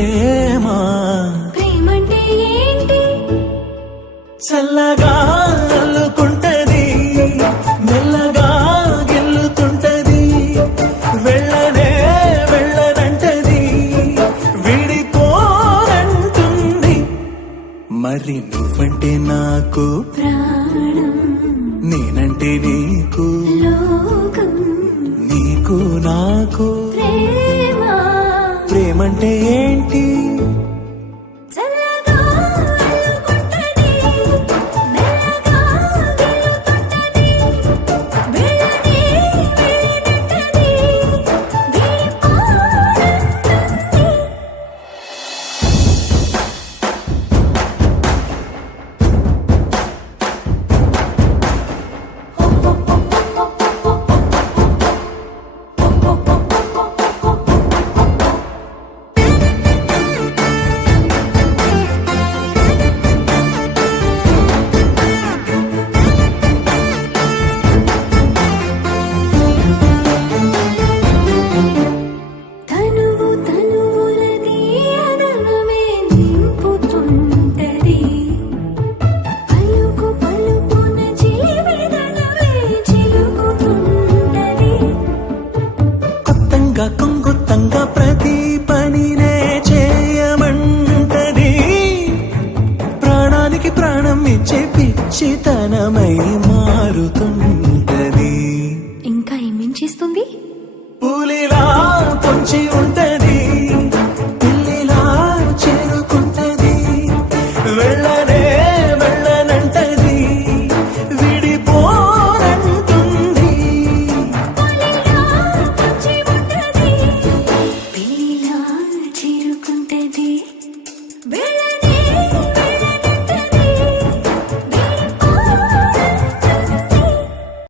ప్రేమ ప్రేమంటే ఏంటి? చల్లగా అల్లుకుంటది, మెల్లగా గెల్లుతుంటది, వెళ్ళనే వెళ్ళనంటది, విడిపోనంటుంది. మరి నువ్వంటే నాకు ప్రాణం, నేనంటే నీకు లోకం, నీకు నాకు ప్రేమ. ప్రేమంటే ఏంటి? చల్లగా అల్లుకుంటది, మెల్లగా గెలుతుంటది, వెళ్ళనే వెళ్ళనంటది, విడిపోనంటుంది. తనువు తనువులది అదనమే నింపుతుంటది, పలుకు పలుకున చిలివెదనమే చిలుకుతుంటది. కొత్తంగా కొంగొత్తంగా ప్రతి పనినే చేయమంటది, ప్రాణానికి ప్రాణం ఇచ్చే పిచ్చితనమై